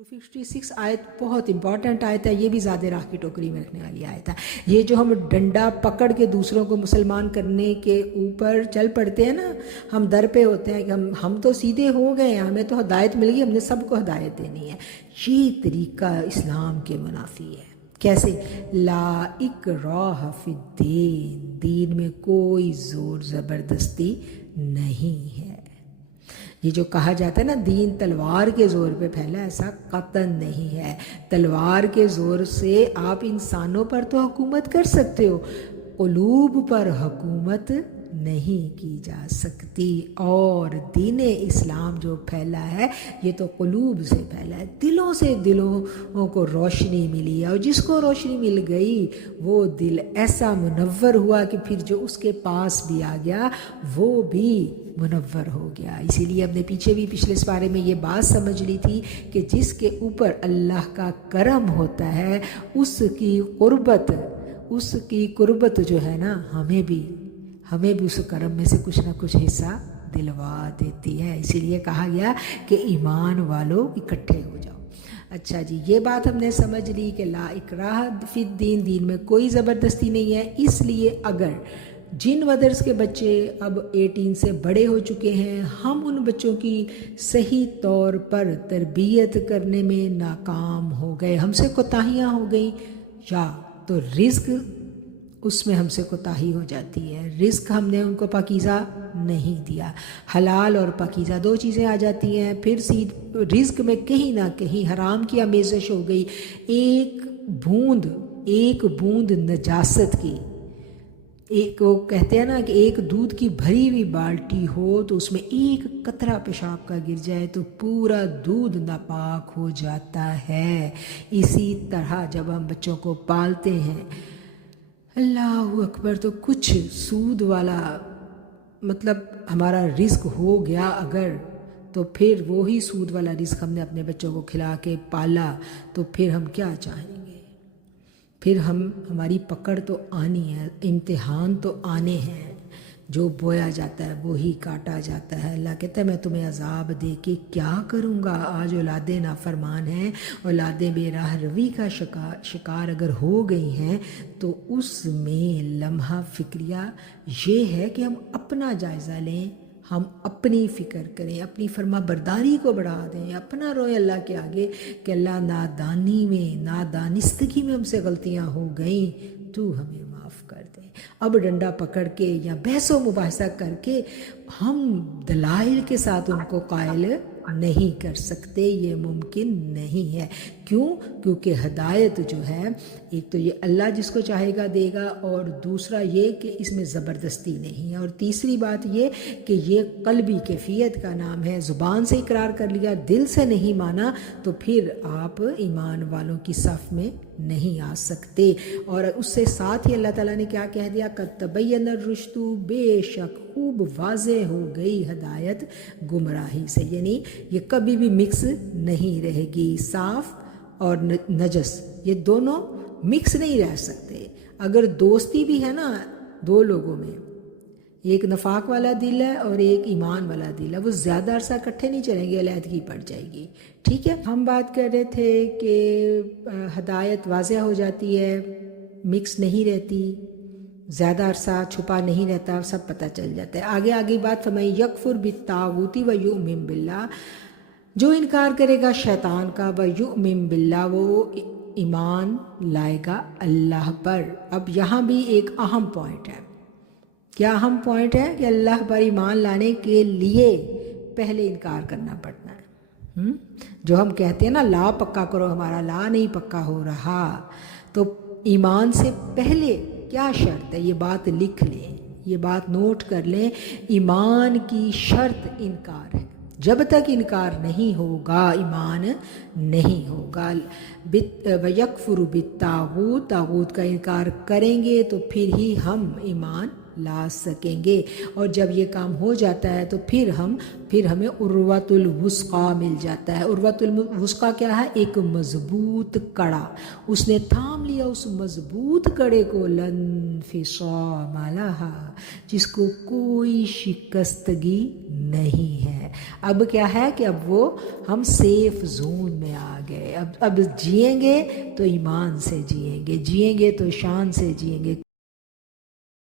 256 आयत बहुत इंपॉर्टेंट आयत है। ये भी ज़्यादा राह की टोकरी में रखने वाली आयत है। ये जो हम डंडा पकड़ के दूसरों को मुसलमान करने के ऊपर चल पड़ते हैं ना, हम दर पे होते हैं कि हम तो सीधे हो गए हैं, हमें तो हदायत मिल गई, हमने सबको हदायत देनी है। ये तरीका इस्लाम के मुनाफी है। कैसे? ला इकराह फिद्दीन, दीन में कोई ज़ोर ज़बरदस्ती नहीं है। ये जो कहा जाता है ना दीन तलवार के ज़ोर पे फैला, ऐसा कतन नहीं है। तलवार के ज़ोर से आप इंसानों पर तो हुकूमत कर सकते हो, क़ुलूब पर हुकूमत नहीं की जा सकती। और दीन इस्लाम जो फैला है ये तो क़ुलूब से फैला है, दिलों से दिलों को रोशनी मिली है। और जिसको रोशनी मिल गई वो दिल ऐसा मुनव्वर हुआ कि फिर जो उसके पास भी आ गया वो भी मुनव्वर हो गया। इसीलिए हमने पीछे भी पिछले पारे में ये बात समझ ली थी कि जिसके ऊपर अल्लाह का करम होता है उसकी कुर्बत जो है ना हमें भी उस करम में से कुछ ना कुछ हिस्सा दिलवा देती है। इसीलिए कहा गया कि ईमान वालों इकट्ठे हो जाओ। अच्छा जी, ये बात हमने समझ ली कि ला इकराह फिद्दीन, दीन में कोई ज़बरदस्ती नहीं है। इसलिए अगर जिन मदर्स के बच्चे अब 18 से बड़े हो चुके हैं, हम उन बच्चों की सही तौर पर तरबियत करने में नाकाम हो गए, हमसे कोताहियाँ हो गई, या तो रिज़्क उसमें हमसे कोताही हो जाती है, रिज़्क हमने उनको पाकीज़ा नहीं दिया। हलाल और पाकीज़ा दो चीज़ें आ जाती हैं, फिर रिज़्क में कहीं ना कहीं हराम की आमेज़श हो गई। एक बूंद नजासत की, एक वो कहते हैं ना कि एक दूध की भरी हुई बाल्टी हो तो उसमें एक कतरा पेशाब का गिर जाए तो पूरा दूध नापाक हो जाता है। इसी तरह जब हम बच्चों को पालते हैं, अल्लाहु अकबर, तो कुछ सूद वाला मतलब हमारा रिस्क हो गया अगर, तो फिर वो ही सूद वाला रिस्क हमने अपने बच्चों को खिला के पाला तो फिर हम क्या चाहेंगे? फिर हमारी पकड़ तो आनी है, इम्तिहान तो आने हैं। जो बोया जाता है वो ही काटा जाता है। अल्लाह कहता है मैं तुम्हें अजाब दे के क्या करूँगा। आज औलादे नाफरमान हैं, औलादे बेराह रवी का शिकार अगर हो गई हैं तो उसमें लम्हा फिक्रिया ये है कि हम अपना जायज़ा लें, हम अपनी फ़िक्र करें, अपनी फर्मा बरदारी को बढ़ा दें, अपना रोए अल्लाह के आगे कि अल्लाह नादानिस्तगी में हमसे गलतियाँ हो गई, तू हमें माफ़ कर दे। अब डंडा पकड़ के या बहसो मुबाहसा करके हम दलाइल के साथ उनको कायल नहीं कर सकते, ये मुमकिन नहीं है। क्यों? क्योंकि हदायत जो है, एक तो ये अल्लाह जिसको चाहेगा देगा, और दूसरा ये कि इसमें ज़बरदस्ती नहीं है, और तीसरी बात ये कि ये क़ल्बी कैफियत का नाम है। ज़ुबान से इकरार कर लिया, दिल से नहीं माना, तो फिर आप ईमान वालों की सफ़ में नहीं आ सकते। और उससे साथ ही अल्लाह ताला ने क्या कह दिया? क़द तबय्यन रुश्दु, बेशक खूब वाज़े हो गई हदायत गुमराही से। यानी ये कभी भी मिक्स नहीं रहेगी। साफ़ और नजस ये दोनों मिक्स नहीं रह सकते। अगर दोस्ती भी है ना दो लोगों में, एक नफाक वाला दिल है और एक ईमान वाला दिल है, वो ज़्यादा अरसा इकट्ठे नहीं चलेंगे, अलहदगी पड़ जाएगी। ठीक है, हम बात कर रहे थे कि हदायत वाज़ह हो जाती है, मिक्स नहीं रहती, ज़्यादा अरसा छुपा नहीं रहता, सब पता चल जाता है। आगे बात फरमाई, यकफुर बित्तागूती व युमिन बिल्लाह, जो इनकार करेगा शैतान का, व युमिन बिल्लाह, वो ईमान लाएगा अल्लाह पर। अब यहाँ भी एक अहम पॉइंट है। क्या अहम पॉइंट है? कि अल्लाह पर ईमान लाने के लिए पहले इनकार करना पड़ता है। जो हम कहते हैं ना ला पक्का करो, हमारा ला नहीं पक्का हो रहा, तो ईमान से पहले क्या शर्त है? ये बात लिख लें, ये बात नोट कर लें। ईमान की शर्त इनकार है। जब तक इनकार नहीं होगा ईमान नहीं होगा। वयकफुरु बित्तागूत, तागूत का इनकार करेंगे तो फिर ही हम ईमान ला सकेंगे। और जब ये काम हो जाता है तो फिर हमें उर्वतुल वुस्का मिल जाता है। उर्वतुल वुस्का क्या है? एक मजबूत कड़ा। उसने थाम लिया उस मजबूत कड़े को, लन انفصام لها، جس کو کوئی شکستگی نہیں ہے۔ اب کیا ہے کہ اب وہ ہم سیف زون میں آ گئے، اب جئیں گے تو ایمان سے جئیں گے، جئیں گے تو شان سے جئیں گے،